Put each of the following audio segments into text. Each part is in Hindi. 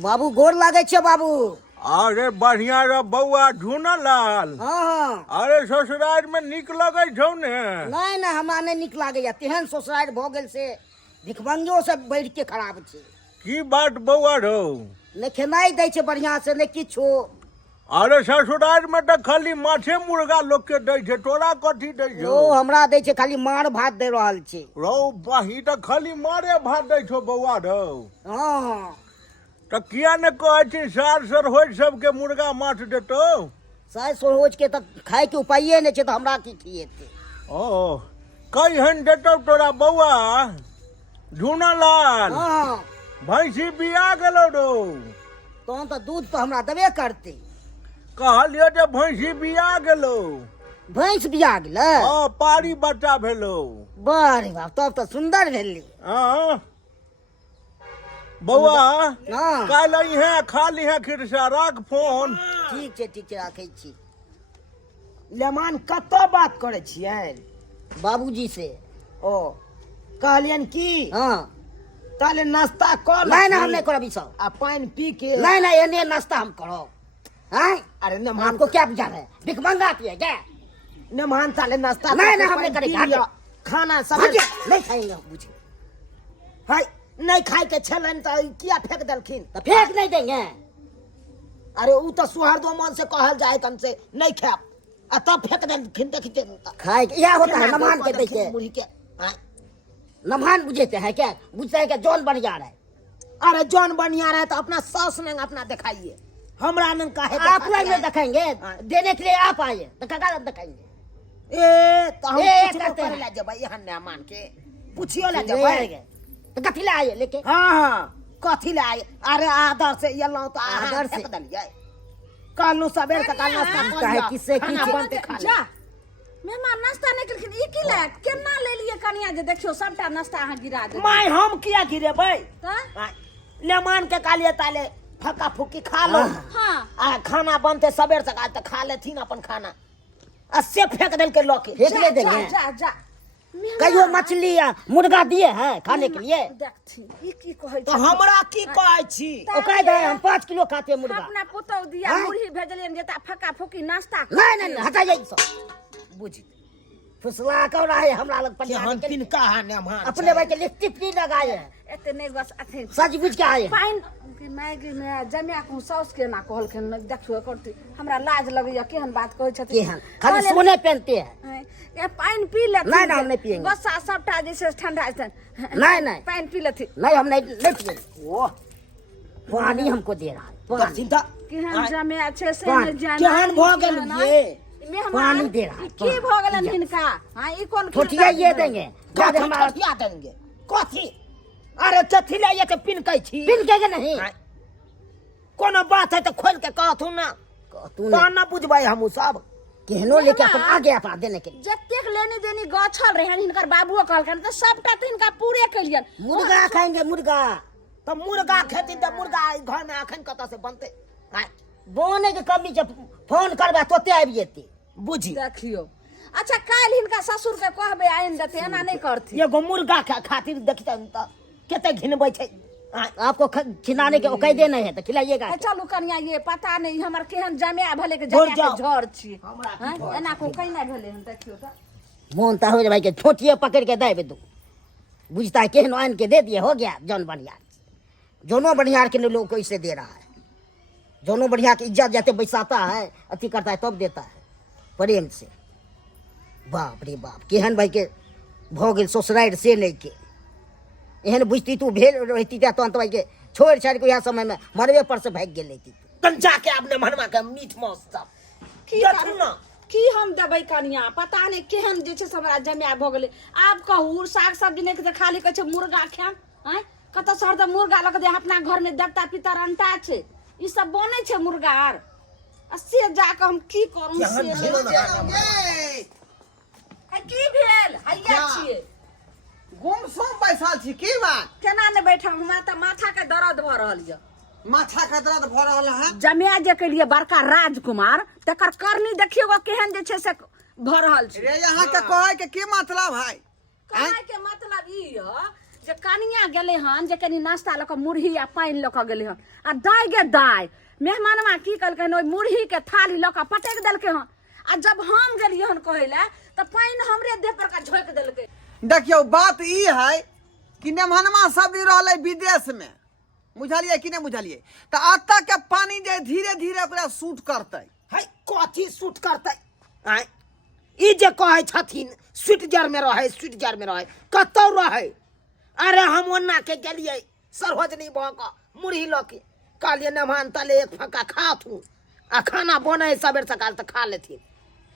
बाबू गोर लागे छे बाबू। अरे बढ़िया रे बउआ झूनालाल। हाँ अरे ससुराल में निक लगे छौ ने? नहीं नहीं हमरा नहीं निक लागे। तेहन ससुराल भ गेल से भिखमंगियो से बैठ के खराब छे। की बात बउआ रो? न खेनाई दै छे बढ़िया से न किछो। अरे ससुराल में तो खाली माछे मुर्गा लोग के दै छे, तोरा कथी दै छौ? ओ हमरा दै छे खाली मार भात दे रहल छे। रो बाही तो खाली मारे भात दै छौ बउआ रो। हाँ तो किया ने कहे छी सार सर होय सबके मुर्गा माछ देतो? साय सोच के तक खाए के उपाय नहीं छे तो हमरा की खिएते। ओ कहिन देतो तोरा बउआ झूनालाल? हाँ भैंसी बिया गेलो रो। तो दूध तो हमरा देबे करते। कहलियो जे भैंसी बिया गेलो। भैंस बिया गेलै? हाँ पारी बच्चा भेलो। बारे बाप तब तो सुंदर भेली। हाँ बउआ हाँ काल है खा लीहे खिरसा, राख फोन। ठीक छे राखे छी। लेमान कतो बात करे छियै? बाबूजी से। ओ कहलियन की हाँ ताले नाश्ता कर नहीं नहीं हम नहीं करब ई सब। आ पानी पी के नहीं नहीं एने नाश्ता हम करो। हैं अरे नमान हमको क्या बुझा है भिखमंगा पिए क्या? नमान ताले नाश्ता नहीं, करके नहीं, हम नहीं पानी करेंगे, पी लिया। खाना सब भाग्य नहीं खाएंगे हम बुझे। हाय नहीं खाए के छलन त किया फेंक देलखिन? तो फेंक नहीं देंगे। अरे ऊ तो सुहार्दो मन से कहल जाए तन से नहीं खाब आ तब फेंक देलखिन। देखिए खाए के यह होता है नमान के देखे। मुड़ी के हाय। नमान बुझेते हैं क्या? बुझते हैं क्या जौन बढ़ जा रहा है? अरे जौन बढ़िया रहे तो अपना सास ने अपना दिखाइए, हमरा ने काहे आप दिखाते लोग हैं? दिखाएंगे देने के लिए आप आए तो क्या दिखाएंगे? ए तो हम ए, कुछ करते करे हैं। ला जब यहाँ ने मान के पूछियो ला ले जब आएंगे। तो कथी ले आए लेके? हाँ हाँ कथी ले आए? अरे आदर से ये लो तो आदर आदर से। से दलिए कल सवेर का कल नाश्ता कर काहे लिया, किसे खाना की- बनते खा जा लिया। मेहमान नाश्ता नहीं केलखिन ई की लायक केना ले लिए कनिया जे देखियो सबटा नाश्ता अहाँ गिरा दे। माय हम किया गिरेबै? त लेमान के कालिए ताले फक्का फुक्की खा लो। हां आ खाना बनते सवेर से आज तक खा लेथिन अपन खाना आ से फेंक देल के लोके। फेंक नहीं देंगे। जा जा कहियो मछली या मुर्गा दिए हैं खाने के लिए? देखथि ई की कहै तो हमरा की कहै छी? ओ कह दे हम 5 किलो खाते हैं मुर्गा। अपना पुतौ दिया हाँ? मुरही भेजलियन जेता फक्का फुकी नाश्ता नहीं नहीं नहीं, हटा जाइए सब। बुझी फुसला कर रहा है हमरा लग कि पंजाब हम के। तिनका हां ने मान अपने भाई के लिपस्टिक नहीं लगाए हैं, एते नहीं बस अथे सच बुझ के आए हैं। पाइन के मैगी में जमिया को सॉस के ना कहलखिन देखियो करती हमरा लाज लगैया केहन बात कहै छथिन। केहन खाली सोने पहनते हैं। ए पाइन पी ले। नहीं, नहीं, हम नहीं पिएंगे। बस सबटा जैसे ठंडा है नहीं नहीं पाइन पी लेथि। नहीं हम नहीं पिएंगे। वो पानी हमको दे रहा है पानी। चिंता केहन जमिया छै से पान, न जाना केहन भ गेल ये? पानी दे रहा है, की भ गेलन हिनका? हां ई कोन छोटिया ये देंगे बाद कथी हमारा ठठिया देंगे कथी? अरे चथी ले ये के पिन कह छी? पिन के नहीं। कोनो बात है तो खोल के कहथु ना, तूने तो ना बुझबै हमहु सब। केहनो लेके अपन आगे अपना देने के लिए। जतेक लेनी देनी गछल रहन हिनकर बाबुओ कहलकन त सबटा त हिनका पूरे कलियन। मुर्गा खाएंगे मुर्गा। तो मुर्गा खेती तो मुर्गा घर में अखन कत से बनते? आय, बोने के कमी जब फोन करबा तोते आबि जेती। बुझी देखियो अच्छा काल हिनका ससुर के कहबे आइन देते एना नहीं करथि। एगो मुर्गा के खातिर देखते त केते घिनबै छै। आय, आपको खिलाने के औकायदे नहीं है तो खिलाइएगा। चलू कनिया ये पता नहीं हमर केहन जमिया भले के घुर जमिया जाओ। के झर छी। हमरा की हैं? कहै एना को कहिना भेले हन देखियो त। मोन ता हो भाई के छोटिए पकड़ के दे दो। बुझता है केहनो आन के दे दिए हो गया जौन बढ़िया। जोनो बढ़िया के लोग को इसे दे रहा है। जोनो बढ़िया की इज्जत जाते बैसाता है अति करता है तब देता है प्रेम से। बाप रे बाप केहन भाई के भ गेल ससुराल से नहीं के। एहन बुझती तू भेल रहती तो अंत भाई के छोड़ छाड़ के यह समय में मरवे पर से भाग गेल रहती तू। तन जाके अपने मनवा के मीठ मौस सब की देखू ना। की हम देबै कनिया पता नहीं केहन जे छै से हमरा जमिया भ गेले। आब कहू साग सब्जी नहीं के खाली कहै छै मुर्गा खाम। हैं कत से हरदम मुर्गा लग दे अपना घर में देवता पितर अंटा छै ई सब बनै छै मुर्गा आर। से जाके हम की करू से की भेल हैया छिए गुमसुम बैसल छी की बात? केना ने बैठब हमरा त माथा के दर्द भ रहल य। माथा के दर्द भ रहल है? जमिया जे के लिए बड़का राजकुमार तकर करनी देखियो केहन जे छै से भ रहल छै। रे यहाँ के कहे के की मतलब है? कहे के मतलब ई य से कनिया गेले हन जे कनी नाश्ता लक मुरही आ पानी लक गेले हन आ दाय गे दाय मेहमानवा की कलके ओइ मुरही के थाली लक पटक देलके हन आ जब हम गेलिए हन कहले त पानी हमरे देह पर का झोक देलके। देखियो बात ई है कि नेमहनमा सब भी रहले विदेश में, बुझलिए कि नहीं बुझलिए, तो आता के पानी जे धीरे धीरे ओकरा सूट करते। है कथी सूट करते आय ई जे कहे छथिन स्विट्जर में रहे कतौ रहे। अरे हम ओन्ना के गेलिए सरहजनी भक मुरही ल के कहलिए नमान तले एक फक्का खाथू आ खाना बने सबेर सकाल त खा लेथिन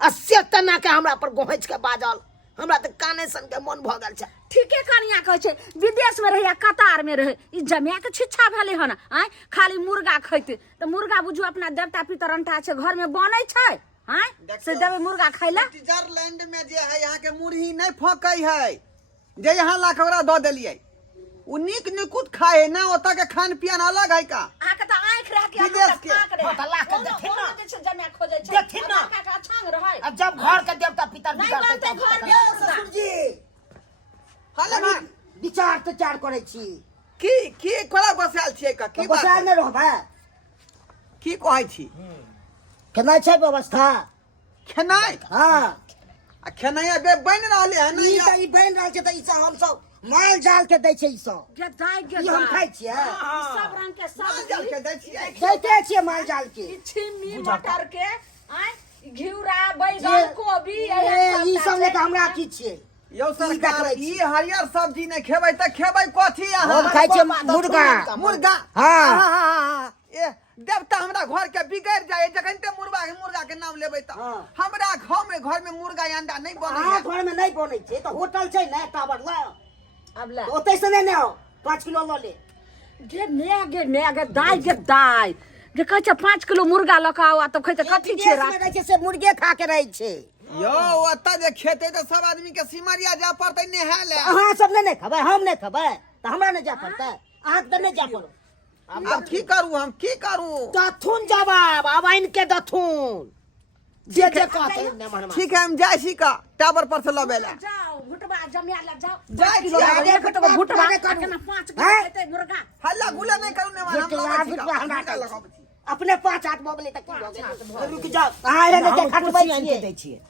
आ से तना के हमरा पर गोहच के बाजल हमरा त काने सन के मन भ गेल छै। ठीके कनिया कहै छै विदेश में रहे कतार में रहे ई जमिया के छिच्छा भेले हन आय खाली मुर्गा खैते त मुर्गा बुझू अपना देवता पितरंटा छै घर में बनै छै आय से देबे मुर्गा खैला। स्विट्जरलैंड में जे है यहाँ के मुरही नहीं फकै है जे यहाँ ला के ओकरा द देलिए उ निक निकुत खाए है ना, ओता के खान पियन अलग है का। आ के त आंख रह के विदेश के त ला के देखिन ना जे छै जमिया खोजे छै देखिन ना का का छांग रहै अब जब घर के देवता पितर नहीं बिगड़ते बनते तब घर में तक। मुर्गा। ससुर जी हाले हम विचार तो चार करे छी की कोला बसाल छियै का की बात बसाल है? ने रहबे की कहै छी केना छै व्यवस्था। खेनाइ हां आ खेनाइ बे बन रहले है ई ना। त ई बन रहल छै त ई सब हम सब माल जाल के दै छै ई सब गे दाय गे ई हम खाइ छियै सब रंग के माल जाल सब्जी के दै छियै। दैते छियै माल जाल के ई छिम्मी मटर के आय घिउरा जे- बैगन कोबी ई सब ले के हमरा की छियै यौ सरकार देखबै ई हरियर सब्जी नहीं खेबै त खेबै कथी हम अहाँ? खाइ छियै मुर्गा मुर्गा। हाँ। हाँ। ए देवता हमरा घर के बिगड़ जाए जखन ते मुर्गा के नाम लेबै त हाँ। हमरा घर में मुर्गा अंडा नहीं बनै अहाँ है। घर में नहीं बनै छै त होटल छै ने टावर ला अब ला ओतै से ने हो 5 किलो ल ले गे दाय गे दाय जे कहै छै 5 किलो मुर्गा लऽ के आओ आ तब खैते कथी छै विदेश में रहै छै से मुर्गे खा के रहै छै। यो ओता जे खेते त सब आदमी के सिमरिया जा पड़तै नहाय ले। अहाँ सब ने खबै हम नहीं खबै त हमरा ने जा पड़तै अहाँ त नहीं जा पड़ो। अब की करूं दथुन जवाब अब इनके दथुन जे कहते ने मनवा ठीक है हम जाय छी का टावर पर से लबे ला। जाओ घुटबा जमिया ला जाओ जाय 5 किलो छी, लगा एक घुटबा घुटबा नहीं करू। केना 5 किलो हैं? खेतै मुर्गा हल्ला गुल्ला नहीं करू ने हम गुटला हमरा लगा लगाबै छी। अपने 5 हाथ मोबले तक की हो रुक जाओ आ रे ने खटबै छियै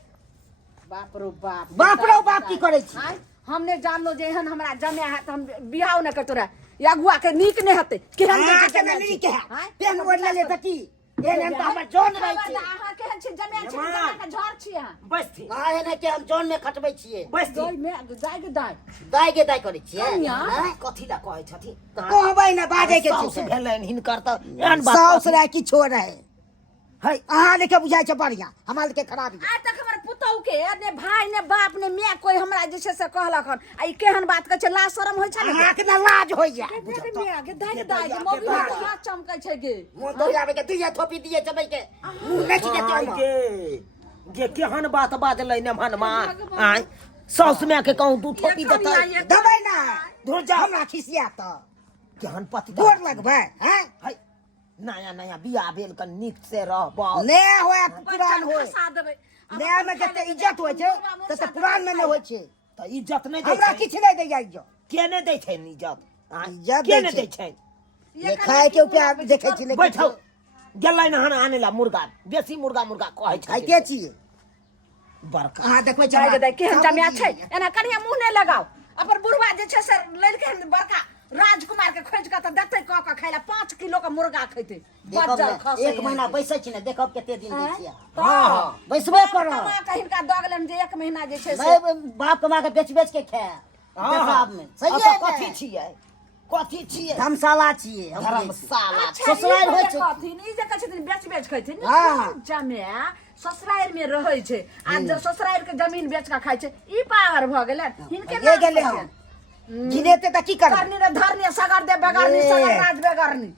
बाप रो बाप बाप रो बाप की करै छी आय हमने जानलो जे एहन हमरा जमिया है त हम बियाह न कतोरा या गुआ के नीक ने हते केहन अहाँ जे के नहीं के पेन ओढ़ले ले त की एहन त हमर जोन रहै छै अहाँ केहन छी जमिया छी जमिया के झर छी अहाँ बस थी आ एने के हम जोन में खटबै छियै बस थी दोई में दाय गे दाय दाय के दाय करै छियै कन्या? हैं? कथी ला कहै छथिन त कहबै ना बाजे के साउस छै भेलनि हिनकर त एहन बात साउस रहे कि छोड़ रहे है अहाँ लेके बुझाइ छै बढ़िया हमरा लेके खराब है। आज तक हमर पुतौ के ने भाई ने बाप ने माय कोई हमरा जे छै से कहलक हन आ ई केहन बात कहै छै लाज शरम होइ छै ने अहाँ के ना लाज होय जा गे मिया गे दाय दाय गे मोबी हाथ हाथ चमकै छै गे मुंह तो आवे के दिए थोपी दिए चबै के मुंह नहीं के आय देते गे जे केहन बात बाजलै ने मनवा आय साउस में के कहूं दू थोपी देतै दबै ना धुर जा हमरा खिसिया त केहन पति गोर लगबै हैं है नया नया बियाह भेल क नीक से रहबो ने होय पुरान होय फंसा देबै नया में जते इज्जत होय छै तते पुरान में नहीं होय छै त इज्जत नहीं दै हमरा छै किछ नहीं दे जाइ जो के ने दै छै इज्जत आय इज्जत के दै ने छै। दै छै ये खाए के प्यार देखे छी ने बैठो गेलै न आने ला मुर्गा बेसी मुर्गा कहै छै खाइते छियै बड़का अहाँ देखबै दाय गे दाय केहन सब जमिया छै बुझिए। एना कनिया मुंह नहीं लगाओ अपन बुढ़वा जे छै से लड़के बड़का राजकुमार के खोज के त देतै क के खाइला 5 किलो के मुर्गा खैतै देखब बज्जर ने, खसै एक महीना बैसै छी ने देखब कते दिन दै हैं? छियै तो हाँ बैसबे करब कमा के हिनका दगलन जे 1 महीना जे छै से भाई बाप कमा के बेच बेच के खाए देखब में सही है कथी छियै कथी छियै धर्मशाला छियै हम कहै छी। धर्मशाला ससुराल होइ छै कथिन ई जे कहै छथिन बेच खैथिन हाँ। जमाए ससुराल में रहै छै आ जब ससुराल के जमीन बेच के खाइ छै ई पावर भ गेलै हिनके ये गेले हम गिनेते त की करब करनी रे धरनी सगर दे बगरनी ए। सगर राज बगरनी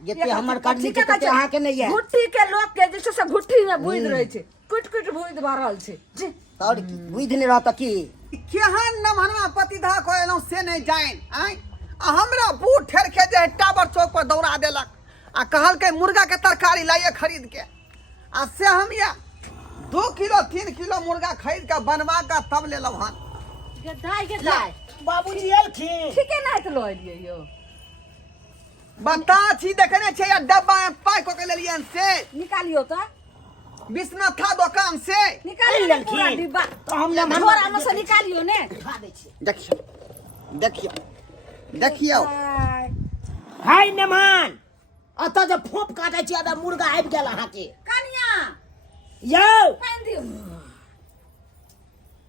जते हमर करनी ठीके के कहै तते छै। अहाँ के नहीं है घुट्टी के लोग के जे छै से घुट्टी में बुइद रहै छै कुट कुट बुइद भरल छै जी और की बुझ नहीं रहत की केहन नमहनवा पतिधा कहलौ से नहीं जाइन आय आ हमरा बूढ़ ठेर के जे टावर चौक पर दौड़ा देलक आ कहलकै मुर्गा के तरकारी लाइए खरीद के आ से हम या 2 किलो 3 किलो मुर्गा खरीद के बनवा के तब लेलौ हन गे दाय बाबूजी एलखिन ठीके नहीं तो लो लिए यो बता छी देखने छे या डब्बा में पाई को के लेलियन से निकालियो तो विश्वनाथ था दुकान से निकालियो ले पूरा लेलखिन। डिब्बा तो हम ना मन झोरा में से निकालियो ने खा दै छी देखियो देखियो देखियो हाय मेहमान अतः जब फोप काटे छी अबे मुर्गा आबि गेल अहाँ के कनिया यौ पानी दियो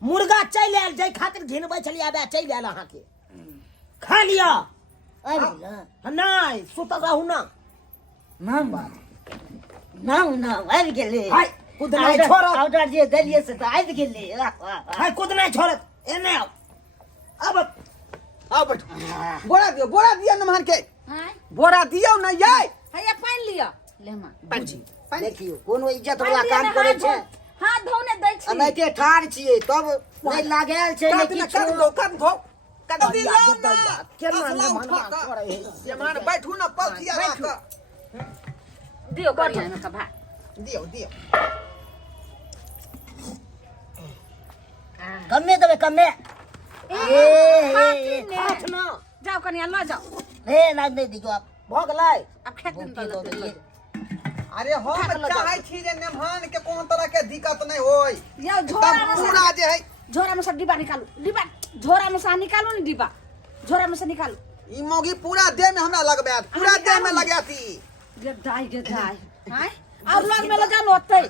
मुर्गा चलि आयल जाय खातिर घिनबै छलियै अबे चलि आयल अहाँ के खा लिअ आबि गेल नहीं सुतल रहू ना नाम बात नाम आबि गेलै हाय कुदनाइ छोड़त ऑर्डर जे देलियै से तऽ आबि गेलै हाय कुदनाइ छोड़त एने आउ आओ बैठो बोरा दियो नमहर के हां बोरा दियो ना ये हैया पानी लियो लेमा बाबूजी देखियो कोनो इज्जत वाला काम करे छै हाथ धोने दै छी अब एते ठाड़ छियै तब नहि लागल छै काट लेकिन ना कर दो कर दो कर दियो ना केना असलाम मेहमान ठोका। करे है ये मान बैठू ना पलथिया बैठू। राख दियो कनिया में का भात दियो दियो कमे देबै कमे हाथ ना जाओ कनिया ल जाओ हे नहि दियो आप भऽ गेलै अब खेत दिन की दो देलियै अरे हम चाहे छी जे मेहमान के कोनो तरह के दिक्कत नहीं होय यो तब झोरा में से पूरा जे है झोरा में से डिब्बा निकालो डिब्बा झोरा में से निकालो ना डिब्बा झोरा में से निकालो ई मोगी पूरा देह में हमरा लगबे पूरा देह में लगाती गे दाई हां अब लोग में लगा लोते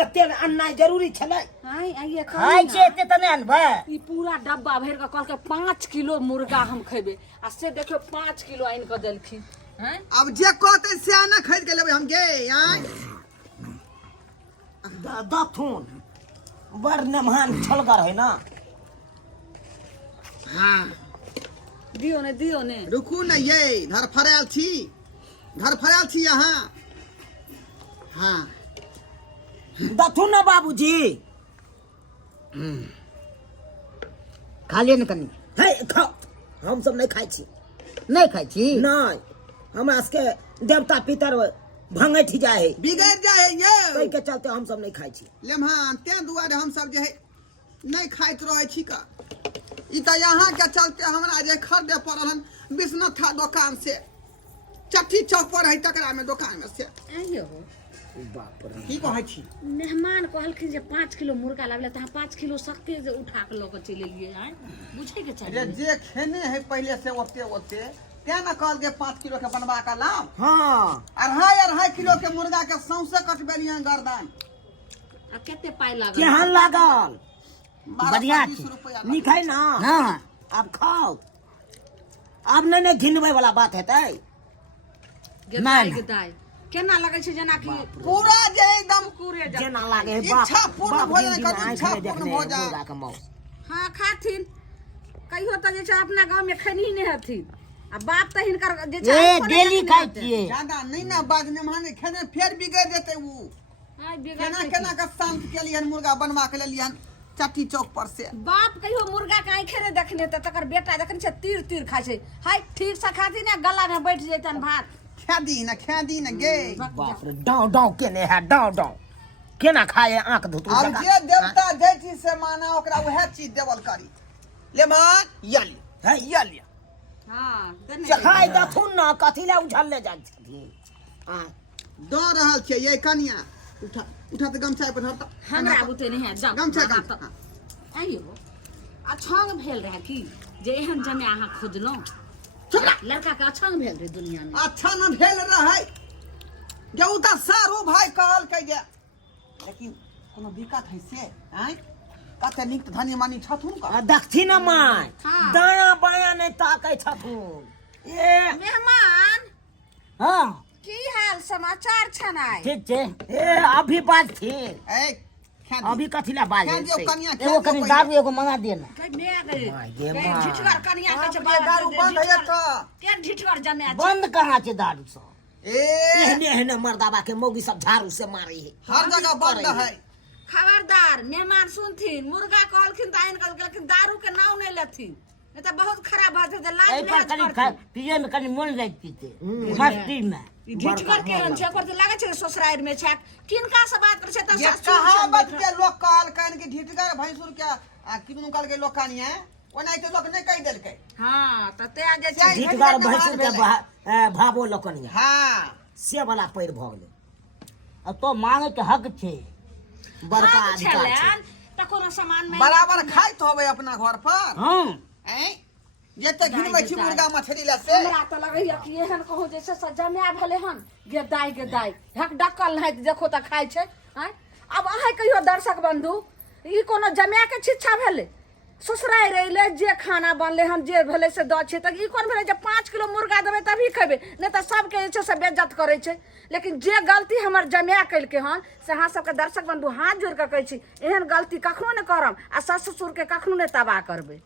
एते अन्नाइ जरूरी छलै हां आइए खाइ छै एते तऽ नहि अनबै ई पूरा डब्बा भर के कहल के 5 किलो मुर्गा हम खेबे आ से देखियो 5 किलो आइन के देलखिन हैं अब जे कहते से आना खरीद के लेबै हम गे यार दथुन बड़ मेहमान छलगर है ना दियो ने रुकू न ये धर फरायल छी यहाँ हाँ दथुन ना बाबूजी खा लिअ ने कनि है खाओ हम सब नहीं खाई छी नहि खाइ छी नहीं हमरा सबके देवता पितर भंगैठ जाए है बिगड़ जाए ये ताहि के चलते हम सब नहीं खाई छी लेम्हान ते दुआरे हम सब जे है नहीं खाइत रहे छी का ई त यहाँ के चलते हमरा जे खरीदे पड़ल हन विश्वनाथ था दुकान से चट्टी चौक पर है तकरा में दुकान में से आइयो बाप रे की कहै छी मेहमान कहलखिन जे 5 किलो मुर्गा लाबले त 5 किलो सकते जे उठा के ल के चले लिए हैं बुझे के रे चाहिए जे खेने है पहले से ओते ते न कहल के 5 किलो के बनवा का लाम हाँ 2.5 किलो के मुर्गा के सौंसे कटबेलियन गर्दन आ केते पाई लागल केहन लागल 12 बढ़िया 20 छै। रुपया नीक है ना हाँ अब खाओ अब नहीं घिनबै वाला बात हेतै गेदाई गेदाई केना लगे छै जेना कि पूरा जे एकदम पूरे जा जेना लागे है बाप इच्छा पूर्ण बाप भोजन दिन करू, आँखि इच्छा में पूर्ण देखने भोजन। मुर्गा के मौस हाँ खाथिन कहियो तो जे छै अपना गांव में खनी नहीं हथिन आ बाप त हिनकर जे छै ए हमको डेली नहीं खाइ हथिन। छियै ज्यादा नहीं ना बाजने माने खेने फिर बिगड़ जेते ऊ हाय बिगड़ केना छै केना के शांत केलियन मुर्गा बनवा के लेलियन चट्टी चौक पर से बाप कहियो मुर्गा के आंखे रे देखने त तकर बेटा देखने छै तीर तीर खाइ छै हाय ठीक से खाती ने गला में बैठ जैतन भात खे दी न गे बाप रे डाउ डाउ केने है डाउ केना खाए आंख धुतु अब जे देवता जे चीज से माना ओकरा वह चीज देवल करी ले मान यली है यली हां देने चखाई दथुन ना कथी ले उझल ले जाइ छथिन आ दो रहल छै ये कनिया उठा त गमछा पर धरता हमरा बुते नहीं है जाओ गमछा बाबा गमछा त आइयो अछंग भेल रहे की जे एहन जमे अहाँ खोजलो लड़का के अछंग भेल रहे दुनिया में अच्छा न भेल रहे जे उ त सारो भाई कहल के जे लेकिन कोनो दिक्कत है से हैं कते नीक त धनी मानी छथुन का देखथिन ना माय हाँ। दाया बाया नहीं ताकै छथुन ए मेहमान हाँ की हाल समाचार छनाई ठीक छै ए अभी बाजथिन ए खे दी अभी कथी ला बाज खे दियो कनिया खे एगो दियो कनि पहिले। दारू एगो मंगा दिए ना के ने गए माय गे के माय। झिठगर कनिया के छै बाप रे, दारू बंद है तो के झिठगर जमे छै बंद कहाँ छै दारू सब ए एहने एहने मर्दाबा के मौगी सब झाड़ू से मारे है हर जगह बंद है खबरदार मेहमान सुनथिन मुर्गा कहलखिन त आइन कहलखिन लेकिन दारू के नाम नहीं लेथिन नहीं तो बहुत खराब बात है लाज एहि पर कनि नहीं पिए में कनि मोन लागि पीते मस्ती में झिठगर केहन छै ओकर त लागे छै ससुरारि में छै किनका से बात करे छै त ये कहावत के लोग कहल कहन कि ढिटगर भैंसुर के किनु कहल के लोग कनिया ओनाहिते लोक नहीं कहि देलकै। हाँ तो ते जे छै ढीठगार भैंसुर के भावो लोकनिया हाँ से वाला पैर भ गेलै। अब तो मांगे के हक छै, बड़का हाँ, अधिकार छै। छलन, तो कोनो सामान में बराबर खाइत होबै अपना घर पर। हाँ हैं जते घिनबै छी मुर्गा मछली ला से हमरा तो लगैया कि एहन कहूँ जैसे सजमे भेले हन गेदाई हक डकल नहीं देखो तो खाइ छै। हैं अब अहाँ कहियो दर्शक बंधु ई कोनो जमे के शिक्षा भेले? ससुराल रहिले जे खाना बनले हम जे भेले से द छै, त ई कोन भेले जे 5 किलो मुर्गा देबै तभी खेबै, नहीं तो सबके जे छै से बेइज्जत करे छै। लेकिन जे गलती हमर जमे कइलके हन से अहाँ सबके दर्शक बंधु हाथ जोड़ के कहै छी एहन गलती कखनो नहीं करब आ सास ससुर के कखनो नहीं तबाह करबै।